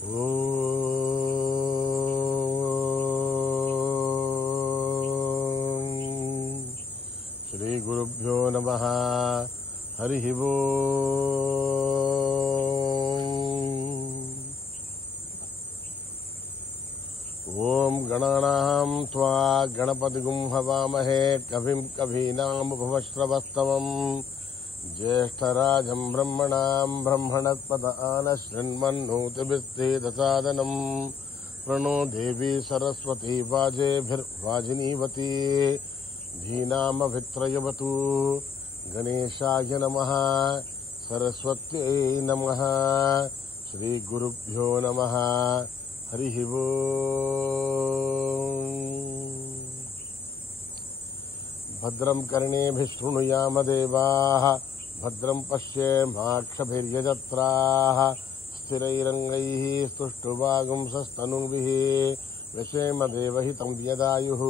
శ్రీ గురుభ్యో నమః. హరి ఓం గణానాం త్వా గణపతిగుం హవామహే కవిం కవీనాముపమశ్రవస్తమం జ్యేష్ఠరాజం బ్రహ్మణాం బ్రహ్మణస్పదాన శృణ్వన్నోతిభిస్తేదసాదనం ప్రణో దేవీ సరస్వతీ వాజేభిర్వాజినీవతీ ధీనామభిత్రయవతు. గణేశాయ నమః. సరస్వత్యై నమః. శ్రీ గురుభ్యో నమః. హరి ఓం. భద్రం కర్ణేభిః శృణుయామ దేవాః. భద్రం పశ్యేమాక్షభిర్యజత్రాః. స్థిరైరంగైః స్తుష్టువాగుంసస్తనూభిः వ్యశేమ దేవహితం యదాయుః.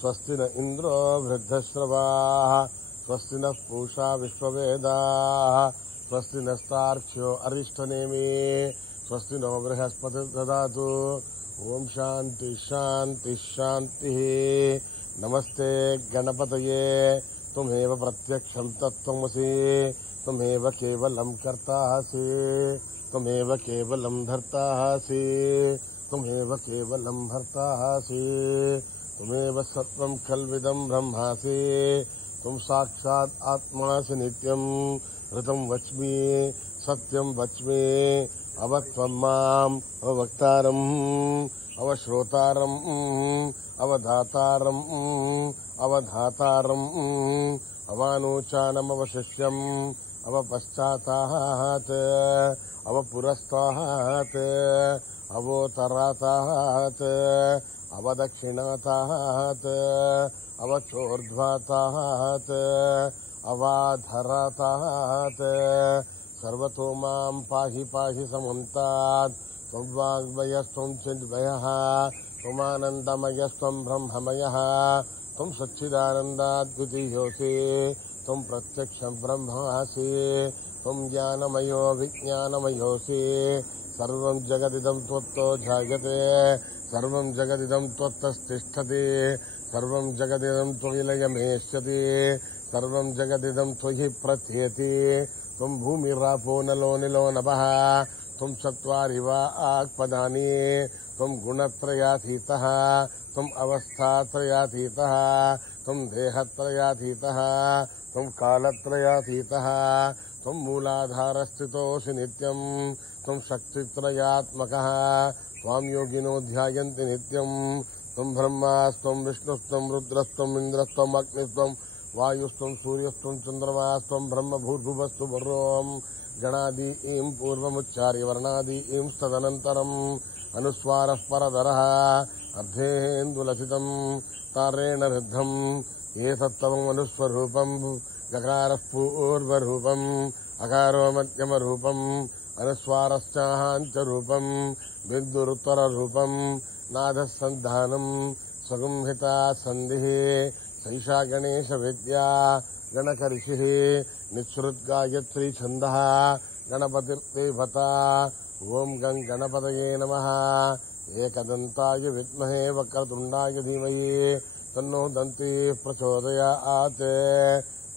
స్వస్తి న ఇంద్రో వృద్ధశ్రవాః. స్వస్తి నః పూషా విశ్వవేదాః. స్వస్తి నస్తార్క్ష్యో అరిష్టనేమి. స్వస్తి నో బృహస్పతిర్దదాతు. ఓం శాంతి శాంతి శాంతి. నమస్తే గణపతయే. త్వమేవ ప్రత్యక్షం తత్త్వమసి. త్వమేవ కేవలం కర్తాసి. త్వమేవ కేవలం ధర్తాసి. త్వమేవ కేవలం భర్తాసి. త్వమేవ సత్వం కల్విదం బ్రహ్మాసి. త్వం సాక్షాత్ ఆత్మాసి నిత్యం. ఋతం వచ్మి సత్యం వచ్మి. అవత్వం మాం అవక్తారం అవశ్రోతారం అవధాతారం అవధాతారం అవానోచానమవశిష్యం అవపశ్చాతాత్ అవపురస్తాత్ అవోత్తరాతాత్ అవదక్షిణాతాత్ అవచోర్ధ్వాతాత్ అవాధరాతాత్. సర్వతో మాం పాహి పాహి సమంతాత్. త్వం వాగ్మయస్త్వం చిద్వయః. త్వమానందమయస్త్వం బ్రహ్మమయః. త్వం సచ్చిదానందాద్వితీయోసి. త్వం ప్రత్యక్షం బ్రహ్మాసి. త్వం జ్ఞానమయో విజ్ఞానమయోసి. సర్వం జగదిదం త్వత్తో జాయతే. సర్వం జగదిదం త్వత్తస్థిష్టతి. సర్వం జగదిదం త్వవిలయమేష్యతి. సర్వం జగదిదం త్వయి ప్రథ్యతి. త్వం భూమిరాపో నలో నిలో నభః. త్వం చత్వారి వాక్పదాని. త్వం గుణత్రయాతీతః. త్వం అవస్థాత్రయాతీతః. త్వం దేహత్రయాతీతః. త్వం కాలత్రయాతీతః. త్వం మూలాధారస్థితోసి నిత్యం. త్వం శక్తిత్రయాత్మకః. త్వాం యోగినో ధ్యాయంతి నిత్యం. త్వం బ్రహ్మాస్త్వం విష్ణుస్త్వం రుద్రస్త్వం ఇంద్రస్త్వం అగ్నిస్త్వం వాయుస్త్వం సూర్యస్త్వం చంద్రమాస్త్వం బ్రహ్మభూర్భువస్సు వరోం గణాదీం పూర్వముచ్చార్య వర్ణాదీం తదనంతరం అనుస్వారః పరదరః అర్ధేందులసితం తారేణ రుద్ధం ఏతత్తమం అనుస్వరూపం గకారః పూర్వరూపం అకారో మధ్యమరూపం అనుస్వారశ్చాహాంచ రూపం బిందురుత్తరరూపం నాదః సంధానం స్వగంహితా సంధిః. సైషా గణేశ విద్యా గణకర్షి నిశ్రుద్గాయత్రీ ఛందః గణపతిర్దేవతా. ఓం గం గణపతయే నమః. ఏకదంతాయ విద్మహే వక్రతుండాయ ధీమహి తన్నో దంతి ప్రచోదయాత్.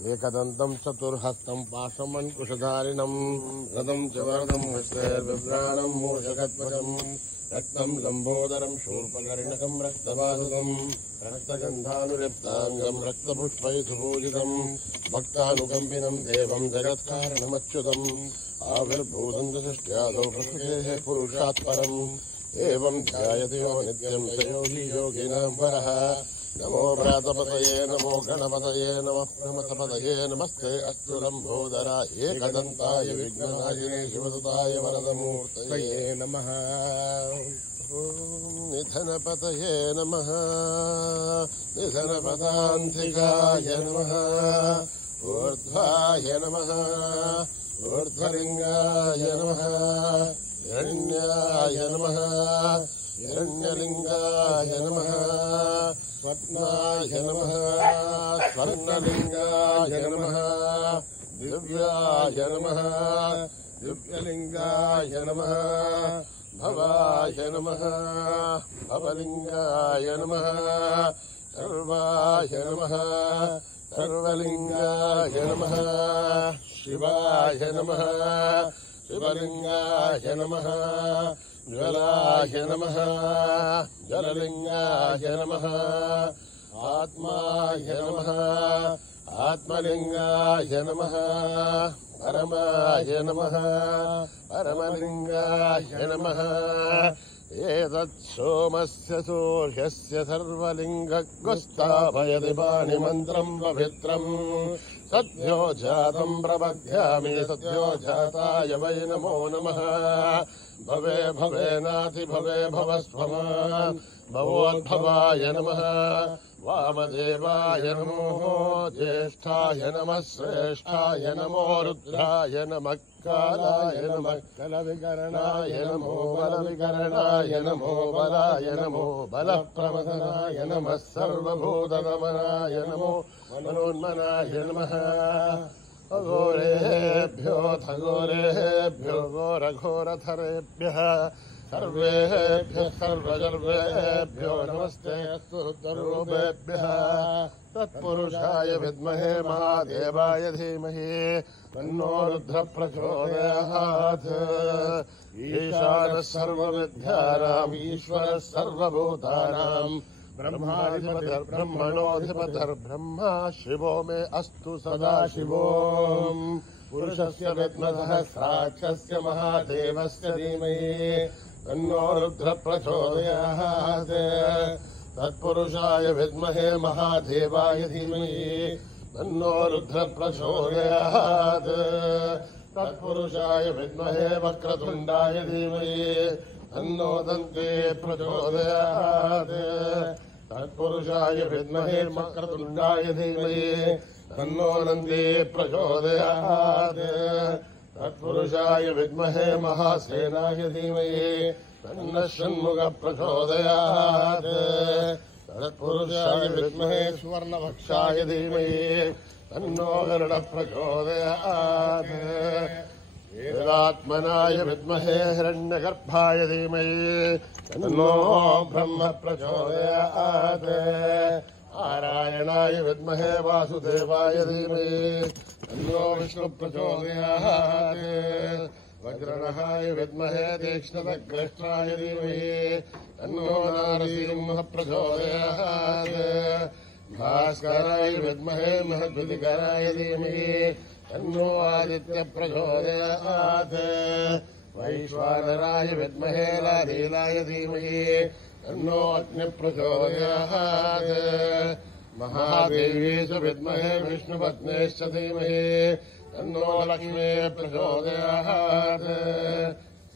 ఏకదంతం చతుర్హస్తం పాశమంకుశధారిణం రథం చ వరదం హస్తైర్బిభ్రాణం మూషకధ్వజం రక్తం లంబోదరం శూర్పకర్ణకం రక్తవాసుకం రక్తగంధానులిప్తాంగం రక్తపుష్పై సుపూజితం భక్తానుకంపినం దేవం జగత్కారణమచ్యుతం ఆవిర్భూతం సృష్ట్యాదౌ ప్రకృతేః పురుషాత్ పరం ఏవం ధ్యాయతే యో నిత్యం స యోగి యోగినాం వరః. నమో వ్రాతపతయే నమో గణపతయే నమః ప్రమథపతయే నమస్తే అస్తు లంబోదరాయ ఏకదంతాయ విఘ్ననాశినే శివసుతాయ వరదమూర్తయే నమః. నిధనపతయే నమః. నిధనపదాంతికాయ నమః. ఊర్ధ్వాయ నమః. ఊర్ధ్వలింగాయ నమః. హిరణ్యాయ నమః. హిరణ్యలింగాయ నమః. స్వర్ణాయ నమః. స్వర్ణలింగాయ నమః. దివ్యాయ నమః. దివ్యలింగాయ నమః. भवाय नमः भवलिंगाय नमः सर्वाय नमः सर्वलिंगाय नमः शिवाय नमः शिवलिंगाय नमः ज्वलाय नमः जललिंगाय नमः आत्माय नमः आत्मलिंगाय नमः परमाय नमः परमलिंगाय नमः एतत् सोमस्य सूर्यस्य सर्वलिंगगुस्ताभयति पाणिमन्त्रम् पवित्रम् सद्यो जातम् प्रपद्यामि सद्यो जाताय वै नमो नमः भवे भवेनाति भवे भवस्वमान् भवोद्भवाय नमः वामदेवाय नमो ज्येष्ठाय नमः श्रेष्ठाय नमो रुद्राय नमः कालाय नमः कलविकरणाय नमो बलविकरणाय नमो बलाय नमो बलप्रमदनाय नमः सर्वभूतगमनाय नमो मनोन्मनाय नमः अघोरेभ्यो थघोरेभ्यो घोरघोरथरेभ्यः सर्वेभ्यः सर्वजर्वेभ्यो नमस्ते रुद्ररूपेभ्यः तत्पुरुषाय विद्महे महादेवाय धीमहि तन्नो रुद्रः प्रचोदयात् ईशानः सर्वविद्यानाम् ईश्वरः सर्वभूतानाम् ब्रह्मणोऽधिपतिर्ब्रह्मा शिवो मे अस्तु सदा शिवो पुरुषस्य विद्मसहस्राक्षस्य महादेवस्य धीमहि तन्नो रुद्रः प्रचोदयात् तत्पुरुषाय विद्महे महादेवाय धीमहि तन्नो रुद्रः प्रचोदयात् तत्पुरुषाय विद्महे वक्रतुण्डाय धीमहि तन्नो दन्ते प्रचोदयात् तत्पुरुषाय विद्महे वक्रतुण्डाय धीमहि तन्नो दन्ते प्रचोदयात् तत्पुरुषाय विद्महे महासेनाय धीमहि तन्नः षण्मुखः प्रचोदयात् तत्पुरुषाय विद्महे सुवर्णवक्षाय धीमहि तन्नो गरुडः प्रचोदयात् वेदात्मनाय विद्महे हिरण्यगर्भाय धीमहि तन्नो ब्रह्म प्रचोदयात् नारायणाय विद्महे वासुदेवाय धीमहि तन्नो विष्णु प्रचोदयात् वज्रनहाय विद्महे तीक्ष्णदग्रष्ट्राय धीमहि तन्नो नारसिंहः प्रचोदयात् भास्कराय विद्महे महद्विधिकराय धीमहि तन्नो आदित्य प्रचोदयात् वैश्वानराय विद्महे लालीलाय धीमहि तन्नो अग्नि प्रचोदयात् महादेवी च विद्महे विष्णुपत्नेश्च धीमहि तन्नो लक्ष्मी प्रचोदयात्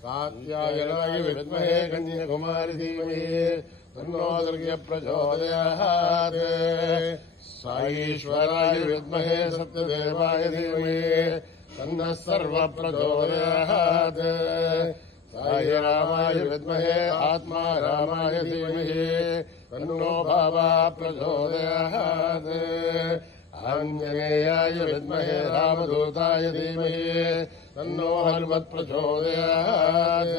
कात्यायनाय विद्महे कन्याकुमारी धीमहि तन्नो दुर्गे प्रचोदयात् साईश्वराय विद्महे सत्यदेवाय धीमहि तन्नः सर्वः प्रचोदयात् साईरामाय विद्महे आत्मा रामाय धीमहि तन्नो भावा प्रचोदयात् आञ्जनेयाय विद्महे रामदूताय धीमहि तन्नो हनुमत् प्रचोदयात्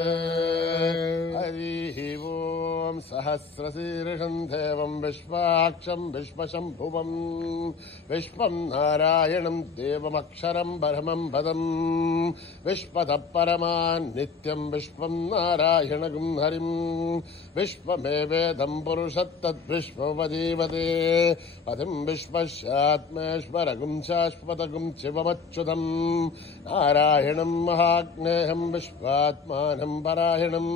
हरिः ओम् सहस्रशीर्षम् देवम् विश्वाक्षम् विश्वशम्भुवम् विश्वम् नारायणम् देवमक्षरम् परमम् पदम् विश्वतः परमान् नित्यम् विश्वम् नारायणगुम् हरिम् विश्वमेवेदम् पुरुषत्तद्विश्वोपजीवते पतिम् विश्वस्यात्मेश्वरगुम् शाश्वतगुम् शिवमच्युतम् नारायणम् महाग्नेयम् विश्वात्मानम् परायणम्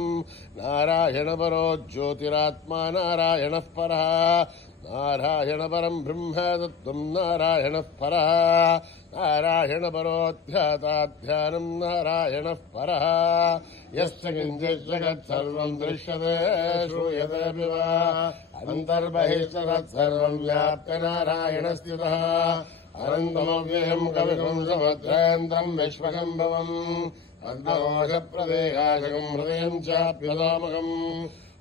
नारायणपरो ज्योतिरात्मा नारायणः परः नारायणपरम् ब्रह्म तत्त्वम् नारायणः परः नारायणपरोऽध्याताध्यानम् नारायणः परः यस्य किञ्चित् जगत् सर्वम् दृश्यते श्रूयतेऽपि वा अन्तर्बहिश्च तत्सर्वम् व्याप्य नारायणस्थितः अनन्तमव्ययम् कविपुंसमध्यान्तम् विश्वसम्भवम् अग्नोषप्रदेहाशकम् हृदयम् चाप्यतोमकम्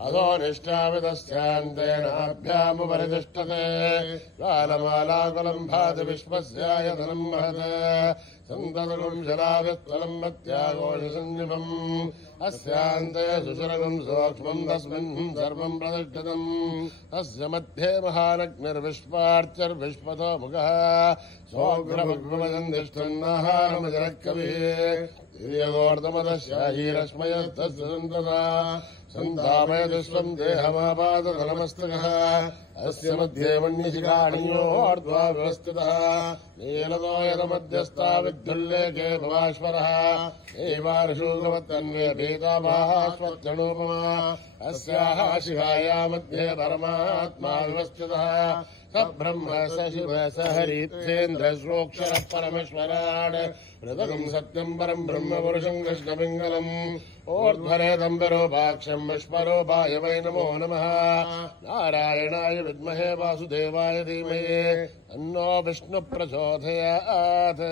अधो निष्ठाविदस्यान्तेनाभ्यामुपरितिष्ठते कालमालाकुलम् भाति विश्वस्यायतनम् महत् स सन्ततगुं शलाभिस्तरम् मत्याघोषसन्निभम् अस्यान्ते सुशरगुं सूक्ष्मम् तस्मिन् सर्वम् प्रतिष्ठितम् तस्य मध्ये महालग्निर्विश्वार्चर्विश्वतो मुखः सोऽग्रभग्रमजन्तिष्ठन्नाहारमजरः कविः ीरश्मयस्तस्य सन्तता सन्तापयति स्वम् देहमापादतलमस्तकः अस्य मध्ये मन्यशिखाणयोर्ध्वा व्यवस्थितः नीलतो यदमध्यस्था विद्युल्लेखे भवाश्वरः एवानुशूलवत्तन्वे भीतावाहाश्वत्यणोपमा अस्याः शिखाया मध्ये परमात्मा व्यवस्थितः स ब्रह्म स शिव स हरित्रेन्द्रश्रोक्षरः परमेश्वरान् हृदयम् सत्यम् परम् ब्रह्म पुरुषम् कृष्णपिङ्गलम् ऊर्ध्वरेतम् विरूपाक्षम् विश्वरूपाय वै नमो नमः नारायणाय विद्महे वासुदेवाय धीमहि तन्नो विष्णुप्रचोदयात्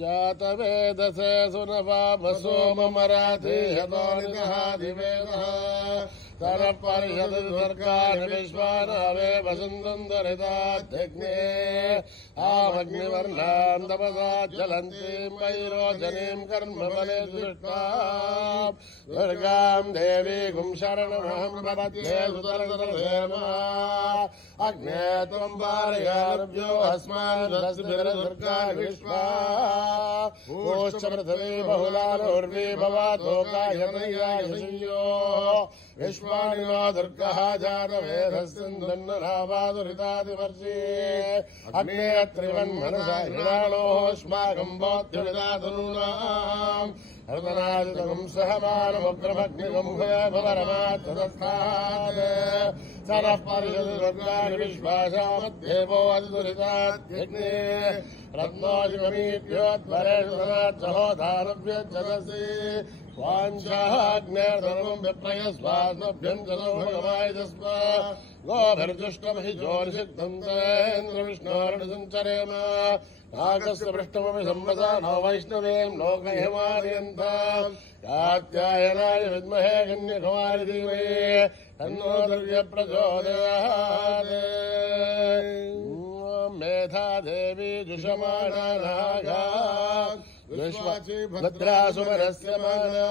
जातवेदसे सुनवामसो ममराधेयतोनितः दिवेदः सरपरिषद्वर्गान् विश्वानावे वसन्तन्दरिताध्यग्ने आवग्निवर्णाम् तपसा ज्वलन्तीम् वैरोचनीम् कर्मफले दृष्टाम् दुर्गाम् देवीगुम् शरणमहम् प्रपद्ये सुतरतरधेमा अग्ने त्वम् पारयाभ्यो अस्मान् विश्वा ओश्च पृथिवी बहुलानोर्वी भवातो कायमय्यायशय्यो विश्वानि नो दुर्गः जातवेदस्सिन्धन्नरावादुरितादिवर्षे अग्ने त्रिवन्मनसा हिराणोऽस्माकम् बोध्यविदातनूनाम् हृदनादितगुम् सहमानमुग्रभग्निगुम् भयभवरमात्तदत्तात् सरः परिषद्वर्गाणि विश्वासामध्येवो अधिदुरिताध्यग्ने रत्नोजिममीभ्योद्वरेषु सहोदारव्यजनसि स्वाञ्चाग्नेर्धर्मम् विप्रयस्वास्मभ्यम् च सौभगमायजस्म गोभिर्जुष्टमहि ज्योतिषिद्धम् तेन्द्रविष्णोर्निसञ्चरेम नागस्य पृष्ठमपि संवसा नो वैष्णवेम् लोकहिमार्यन्ताम् कात्यायनाय विद्महे कन्याकुमारि धीमहि तन्नो दिव्यप्रचोदयात् मेधा देवी जुषमाणा नागा भद्रासुमनस्य माना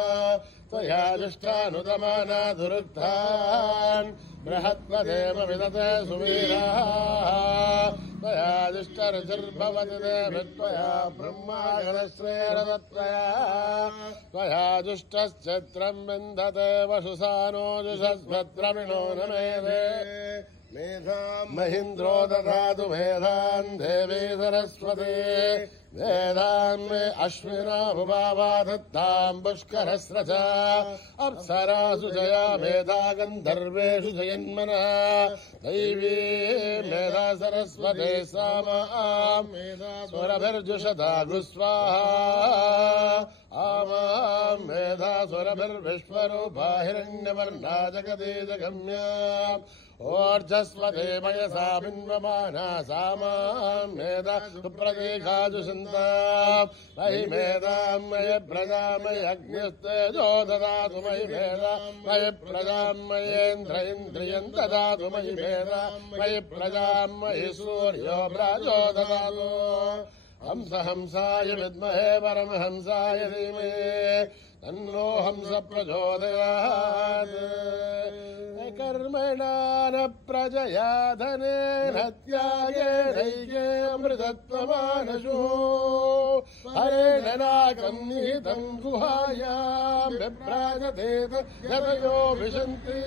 त्वया दुष्टानुतमाना दुरुक्तान् बृहत्पदेव विदते सुवीराः त्वया दुष्टरुचिर्भवति देवत्वया ब्रह्मागणश्रेरदत्वया त्वया दुष्टश्चित्रम् विन्दते वशुसानो जुषस्भद्रमिणो न मेधे महीन्द्रो ददातु मेधान् देवी सरस्वती वेदान् मे अश्विनामुपावादत्ताम् पुष्करस्रच अप्सरासु जया मेधा गन्धर्वेषु जयन्मनः दैवी मेधा सरस्वती सामाम् सुरभिर्जुषता गुस्वाहा आमाम् मेधा सुरभिर्विश्वरूपा हिरण्यवर्णा जगदीजगम्या ओर्जस्वते मयसा बिन्वमाना सामाम् मेधा सुप्रतीकाजुषन्ताम् मयि मेधाम् मयि प्रजाम् मयि अग्निस्तेजो ददातु मयि मेधाम् मयि प्रजाम् मयेन्द्र इन्द्रियम् ददातु मयि मेधाम् मयि प्रजाम् मयि सूर्यो प्राजो ददातु हंस हंसाय विद्महे परमहंसाय धीमहि तन्नो हंस प्रचोदयात् कर्मणा न प्रजया धनेन त्यागेनैके अमृतत्वमानशो हरेण नाकम् निहितम् गुहायाम् विभ्राजतेत यतयो विशन्ति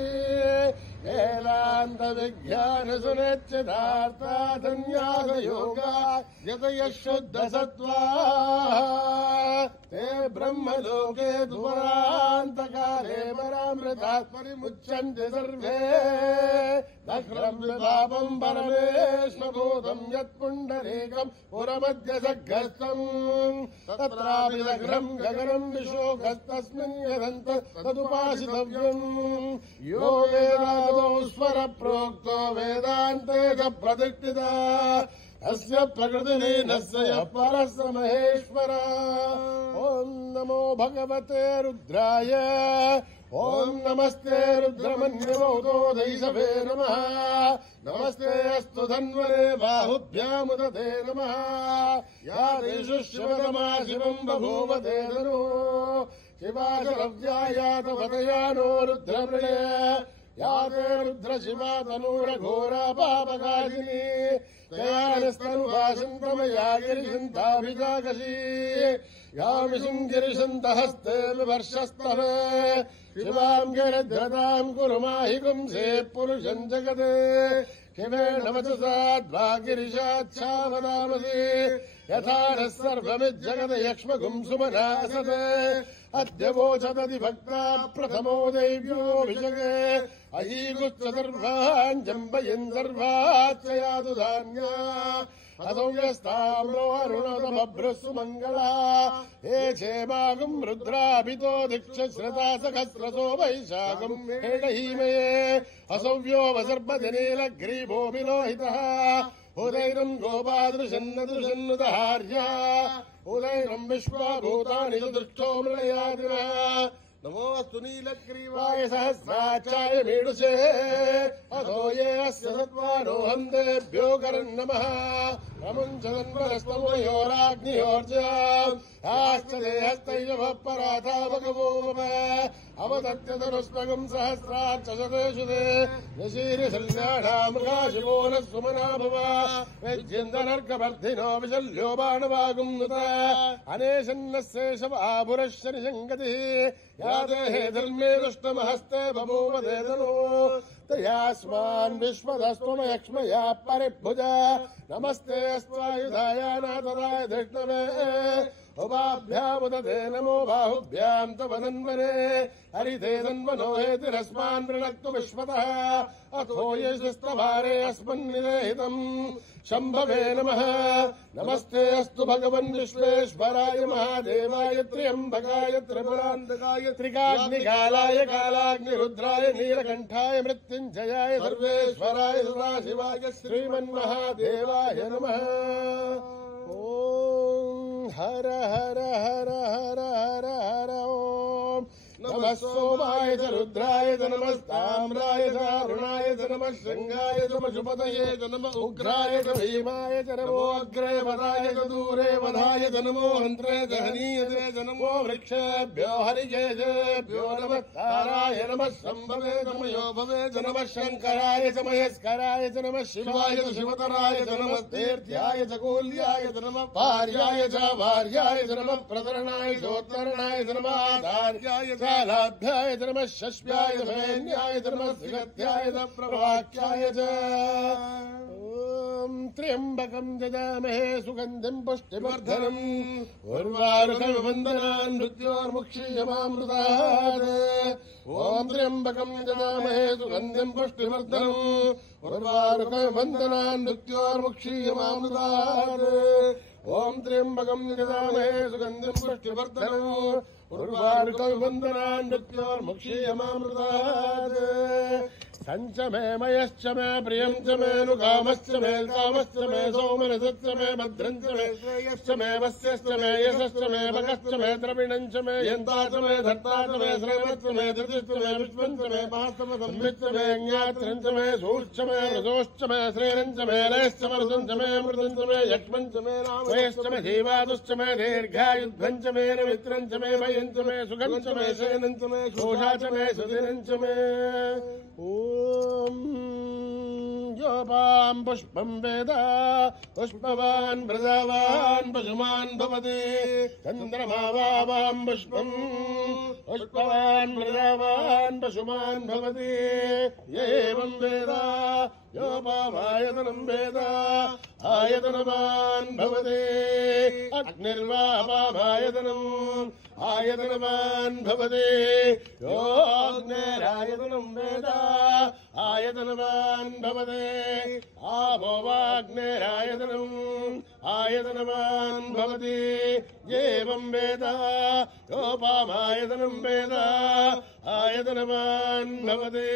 वेदान्तविज्ञानसुनिश्चितार्था धन्यासयोगा यतयः शुद्धसत्त्वाः ते ब्रह्मलोके दुरान्तकाले परामृतात्मनिमुच्यन्ते सर्वे दह्रम् विपापम् परमेश्वभूतम् यत्पुण्डरीकम् पुरमध्यसग्रस्तम् तत्रापि दह्रम् गगनम् विशोकस्तस्मिन् यदन्त तदुपासितव्यम् यो वेदादौ स्वर प्रोक्तो वेदान्ते च प्रतिष्ठिता अस्य प्रकृतिलीनस्य यः परः स महेश्वरः। ॐ नमो भगवते रुद्राय। ॐ नमस्ते रुद्रमन्यमौतो दैशवे नमः। नमस्ते अस्तु धन्वने बाहुभ्यामुदते नमः। या देषु शिवतमा शिवम् बभूव ते धनु शिवाशरव्यायातवदयानो रुद्रवृणे। या ते रुद्रशिवा तनूरघोरा पापकारिणी दयानस्तनुभाषन्तमया गिरिशन्ताभिजाकशी यामिषम् गिरिशन्तहस्ते विवर्षस्तवे शिवाम् गिरिध्रताम् कुरु माहि पुंसे पुरुषम् जगते शिवेन वचसाद्वा गिरिशाच्छा वदामसि यथा नः सर्वमिज्जगत् यक्ष्मगुम् सुमनासते अद्य वोचदति भक्ता प्रथमो दैव्योऽभिषगे अयीगुश्च सर्वान् जम्बयन् सर्वाच्च यातु धान्या असौ यस्ताम्रो अरुणोदमभ्रः सुमङ्गला हे क्षेमागुम् रुद्राभितो दीक्षश्रता सहस्रसो वैशाखम् हेडहीमये असौव्यो वसर्पजनीलग्रीवो विलोहितः उदैनम् गोपादृशन्नदृशन्नुदहार्या उदैनम् विश्वभूतानि चतुष्टो मृळयादिनः नमोऽस्तु नीलग्रीवाय सहस्राचार्य मीडुषे अथो ये अस्य सत्त्वानोऽहम् तेभ्यो करन्नमः प्रमुञ्चदन्वरस्तमयोराग्नियोर्जयाम् याश्च देहस्तैव पराथा भगवो मम अवदत्यतनुष्पगम् सहस्राच्च शतेषु ते निशीर्षल्याढामृगाशिवो न सुमना भव विज्यन्दनर्कवर्धिनो विशल्यो बाणवागुम् नुत अनेशन्नस्येषवाभुरश्च निषङ्गतिः या देहे धर्मे दुष्टमहस्ते बभूव देदनो तयास्मान् विश्वदस्त्वमयक्ष्मया परिभुजा नमस्ते अस्त्वायुधाय नाथराय धृष्णवे उभाभ्यामुदते नमो बाहुभ्याम् तव धन्वने हरिते धन्वनो हेतिरस्मान् वृणक्तु विश्वतः अथो यशस्तभारे अस्मन्निदेहितम् शम्भवे नमः नमस्ते अस्तु भगवन् विश्वेश्वराय महादेवाय त्र्यम्बकाय त्रिपुरान्तकाय त्रिकाग्निकालाय कालाग्निरुद्राय नीलकण्ठाय मृत्युञ्जयाय सर्वेश्वराय सदाशिवाय श्रीमन्महादेवाय नमः। ॐ हर हर हर हर हर हर ॐ नमः सोमाय च रुद्राय च नमस्ताम्राय च अरुणाय च नमः शृङ्गाय च पशुपतये च नमः उग्राय च भीमाय च नमो अग्रे वदाय च दूरे वधाय च नमो हन्त्रे च हनीयते च नमो वृक्षेभ्यो हरिकेशेभ्यो नमः ताराय नमः शम्भवे च मयो भवे च नमः शङ्कराय च महेश्वराय च नमः शिवाय च शिवतराय च नमः तीर्थ्याय च कूल्याय च नमः पार्याय च भार्याय च नमः प्रतरणाय चोत्तरणाय च नमः आधार्याय च लाभ्याय च नमः शश्व्याय च भैन्याय च नमः श्रीगत्याय च प्रवाक्याय च ॐ त्र्यम्बकम् जजामहे सुगन्धिम् पुष्टिवर्धनम् उर्वारुकविवन्दनान् मृत्योर्मुक्षीयमामृतात् ॐ त्र्यम्बकम् जजामहे सुगन्धिम् पुष्टिवर्धनम् उर्वारुकविवन्दनान् मृत्योर्मुक्षीयमामृतात् ॐ त्र्यम्बकम् जजामहे सुगन्धिम् पुष्टिवर्धनम् उर्वारुकविवन्दनान् मृत्योर्मुक्षीयमामृतात् सञ्च मे मयश्च मे प्रियम् च मे नुकामश्च मे कामश्च मे सोमनसश्च मे भद्रम् च मे श्रेयश्च मे वस्यश्च मे यशश्च मे भगश्च मे द्रविणम् च मे यन्ता च मे धर्ता च मे श्रेमश्च मे धृतिश्च मे विश्वम् च मे पास्तमसंविच्च मे ज्ञात्रम् च मे सूश्च मे रजोश्च मे श्रेणम् च मे लयश्च मरुदम् च मे अमृतम् च मे यक्ष्मम् च मे नामयश्च मे जीवादुश्च मे दीर्घायुध्वम् च मे नमित्रम् च मे भयम् च मे सुखम् च मे शयनम् च मे घोषा च मे सुदिनम् च मे ॐ योपाम् पुष्पम् वेद पुष्पवान् वृदावान् पशुमान् भवति चन्द्रमा वावाम् पुष्पम् पुष्पवान् वृदावान् पशुमान् भवति एवम् वेद योपामायतनम् वेद आयतनवान् भवति अग्निर्वापामायतनम् आयतनवान् भवति योऽग्नेरायतनम् वेद आयतनवान् भवति आपो वाग्नेरायतनम् आयतनवान् भवति एवम् वेद योपामायतनम् वेद आयतनवान् भवति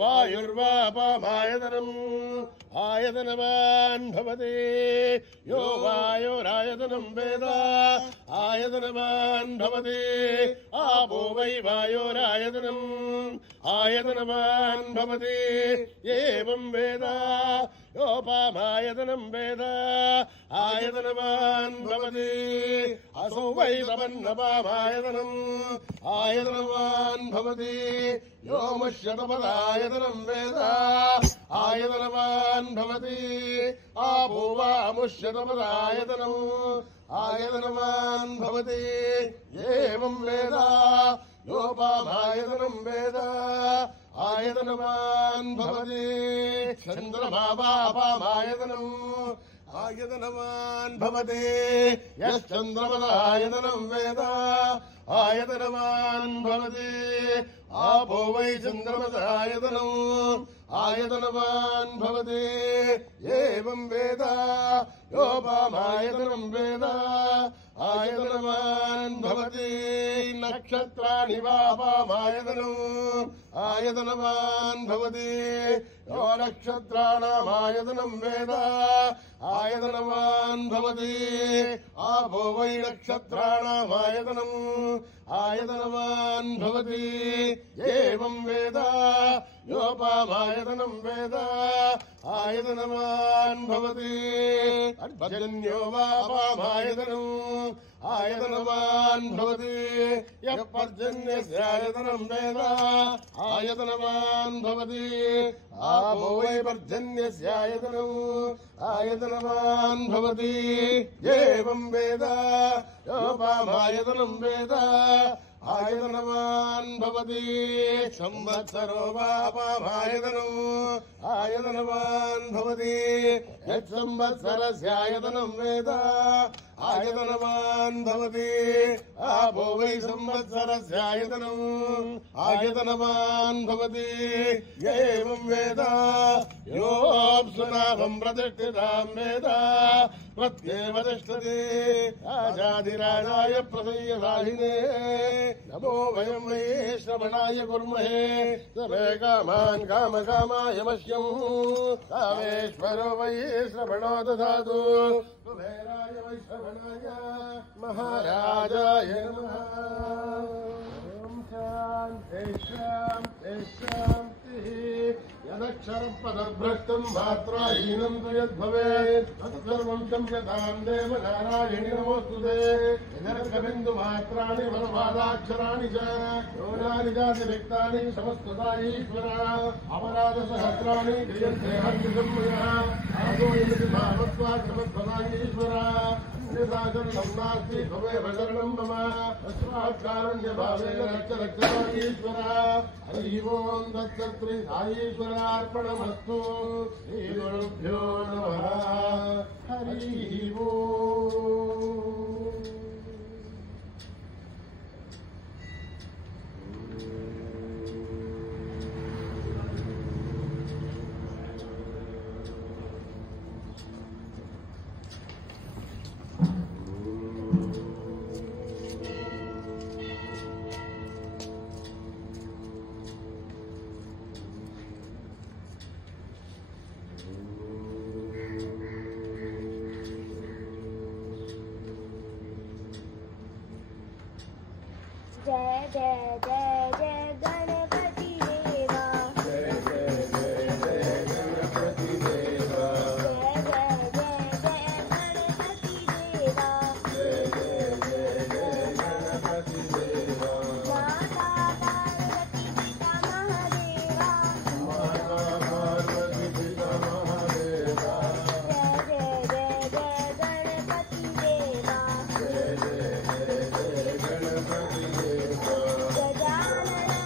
वायुर्वापामायतनम् आयतनवान् भवति यो वायोरायतनं वेद आयतनवान् भवति आपो वै वायोरायतनम् आयतनवान् भवति एवं वेद योपामायतनं वेद आयतनवान् भवति असौ वै तमन्नपामायतनम् आयतनवान् भवति यो मुष्यतपदायतनं वेद आयतनवान् भवति आपो वा मुष्यतपदायतनम् आयतनवान् भवति एवं वेद योपामायतनं वेद आयतनवान् भवति चन्द्रमा वापामायतनम् आयतनवान् भवति यश्चन्द्रमदायतनं वेद आयतनवान् भवति आपो वै चन्द्रमदायतनम् आयतनवान् भवति एवं वेद योपामायतनं वेद आयतनवान् भवति नक्षत्राणि वापामायतनम् आयतनवान् भवति यो नक्षत्राणामायतनं वेद आयतनवान् भवति आपो वै नक्षत्राणामायतनम् आयतनवान् भवति एवं वेद योपामायतनं वेद आयतनवान् भवति अर्जन्यो वापामायतनम् आयतनवान् भवति यः पर्जन्यस्यायतनं वेद आयतनवान् भवति आपो वै पर्जन्यस्यायतनम् आयतनवान् भवति एवं वेद योपामायतनं वेद आयतनवान् भवति संवत्सरो वापामायतनम् आयतनवान् भवति यत्संवत्सरस्यायतनं वेद आयतनवान् भवति आपो वै संवत्सरस्यायतनम् आयतनवान् भवति एवं वेद योऽप्सुनाभं प्रतिष्ठितां वेद प्रत्येव तिष्ठति राजाधिराजाय प्रसय्यसाहिने नमो वयं वै श्रवणाय कुर्महे सर्वे कामान् कामकामाय मह्यं कामेश्वरो वै श्रवणो ददातु कुबेराय वै श्रवणाय महाराजाय नमः शान्ति शान्ति शान्तिः यदक्षरं पदभ्रष्टं मात्राहीनं तु यद्भवेत् तत्सर्वं क्षम्यतां देव नारायणि नमोऽस्तुते यदर्घबिन्दुमात्राणि वनपादाक्षराणि च न्यूनानि चातिरिक्तानि समस्तता ईश्वर अपराधसहस्राणि क्रियन्ते हर्षसंमयः आदोनिमिति भावत्वात् समस्तता ईश्वर अन्यदाचरणं नास्ति त्वमेव शरणं मम तस्मात् कारुण्यभावेन रक्ष रक्षता ईश्वर हरिः ओं तत्सत् ईश्वरार्पणमस्तु श्रीगुरुभ्यो नमः हरिः ओम् जय जय जय जय गणपति देवा जय जय जय जय गणपति देवा जय जय जय जय गणपति देवा जय जय जय जय गणपति देवा माता पार्वती पिता महादेवा माता पार्वती पिता महादेवा जय जय जय जय गणपति देवा जय जय जय जय गणपति देवा गजानन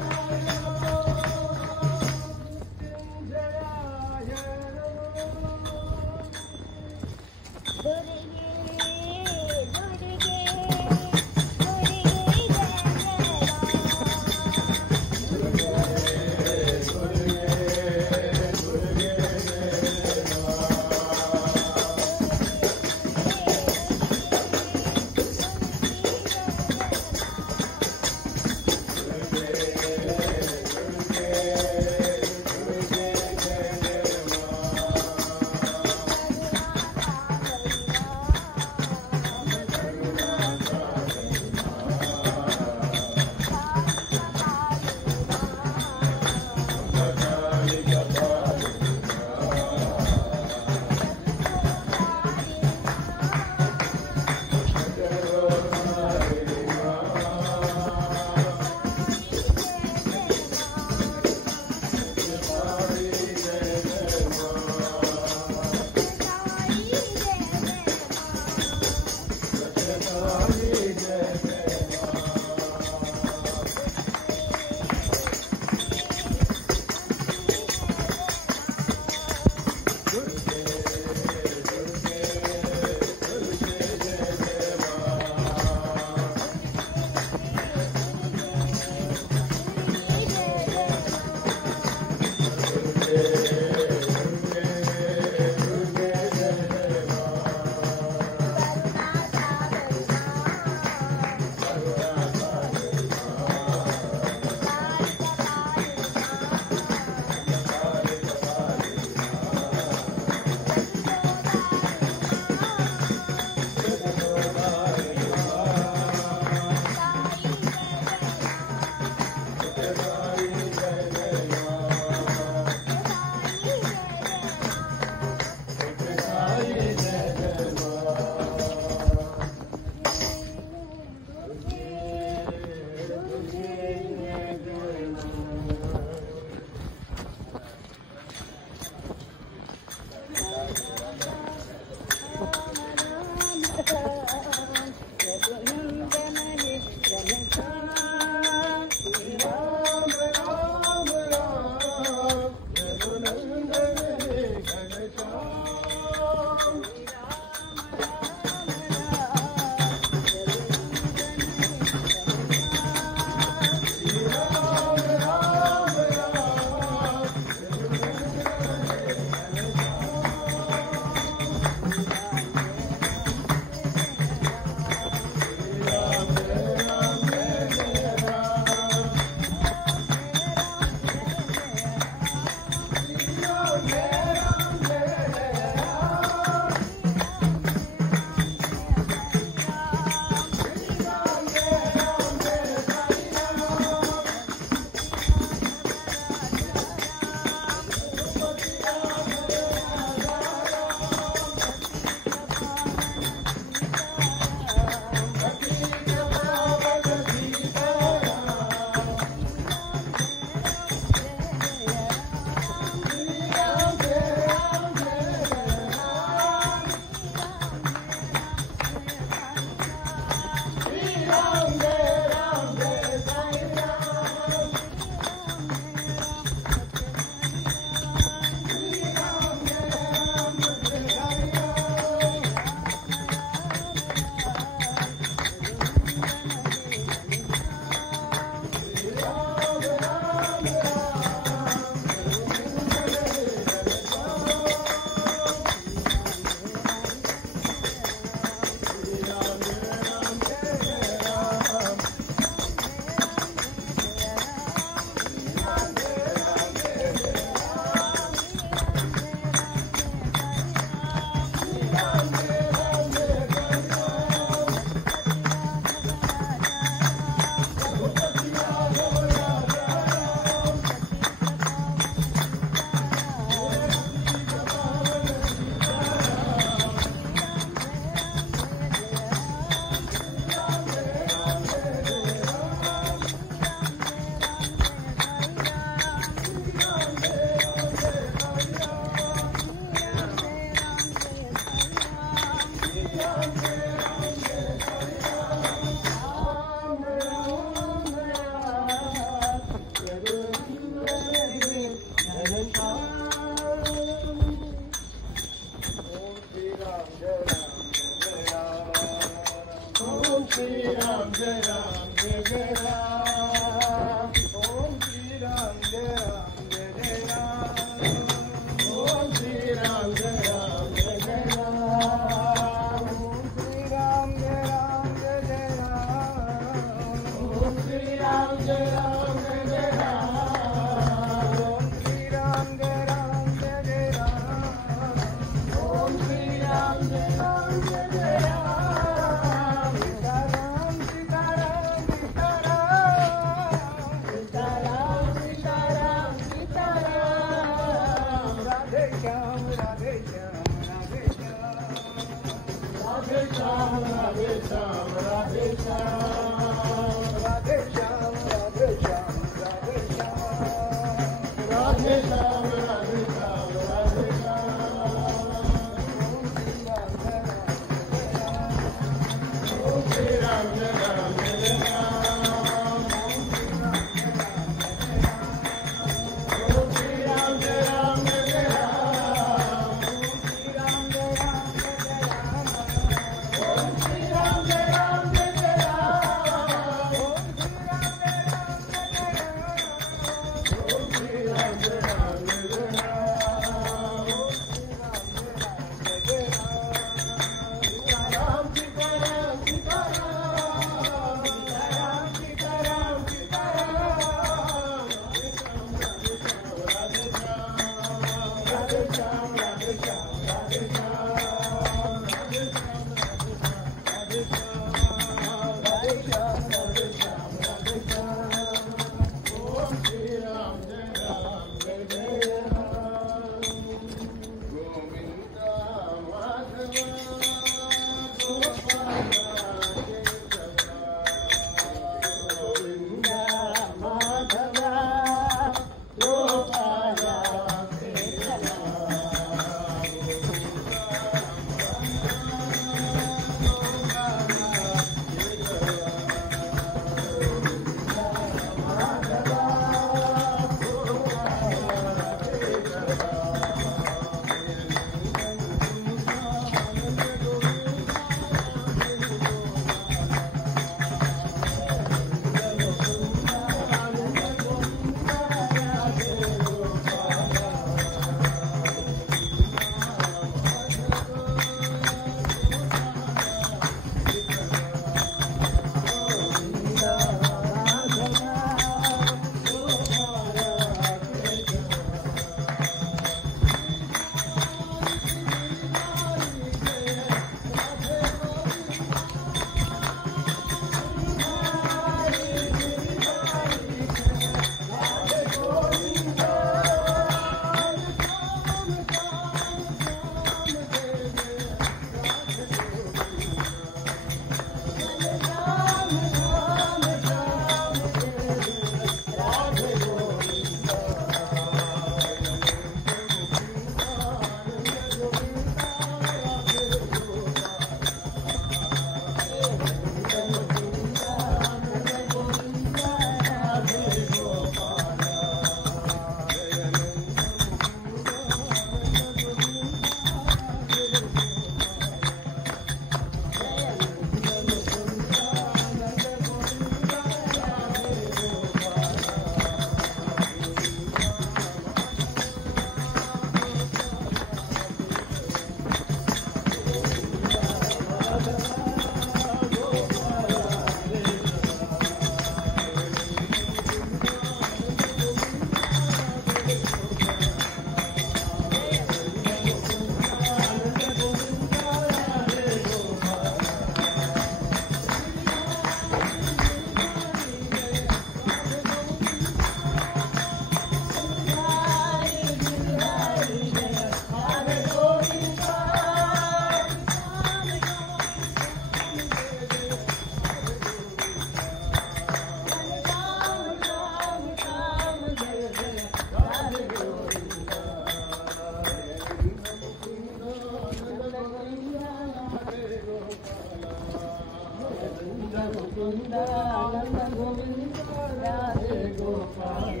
मुकुंद आनंद गोविंद राधे गोपाल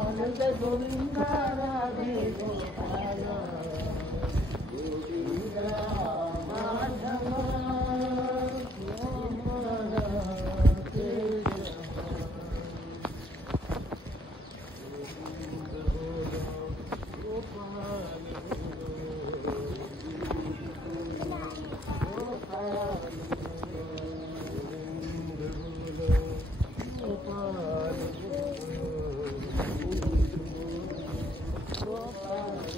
आनंद गोविंद राधे गोपाल गोविंद माधव Gopal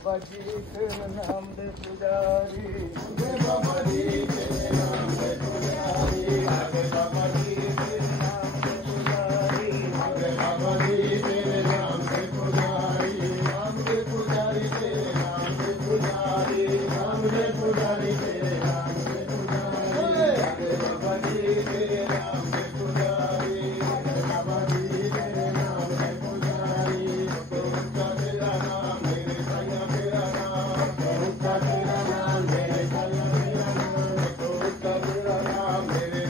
बाबा जी के नाम दे पुजारी, बाबा जी के नाम से पुजारी, आगे बाबा जी के नाम से पुजारी, आगे बाबा जी के नाम से पुजारी, नाम से पुजारी के नाम से पुजारी, नाम से पुजारी के नाम से पुजारी, आगे बाबा जी के नाम से पुजारी, आगे बाबा जी के नाम से पुजारी, तो उनका तेरा नाम मेरे भैया तेरा नाम, तो उनका तेरा नाम मेरे भैया तेरा नाम, तो उनका तेरा नाम मेरे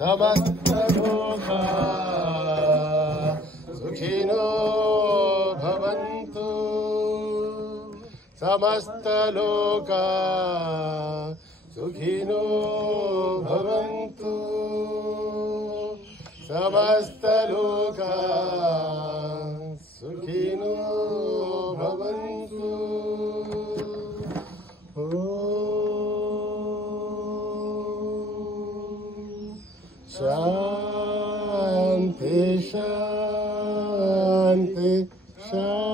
समस्तलोका सुखिनो भवन्तु समस्तलोका सुखिनो भवन्तु समस्तलोका सुखिनो भवन्तु शान्ति शान्ति शान्ति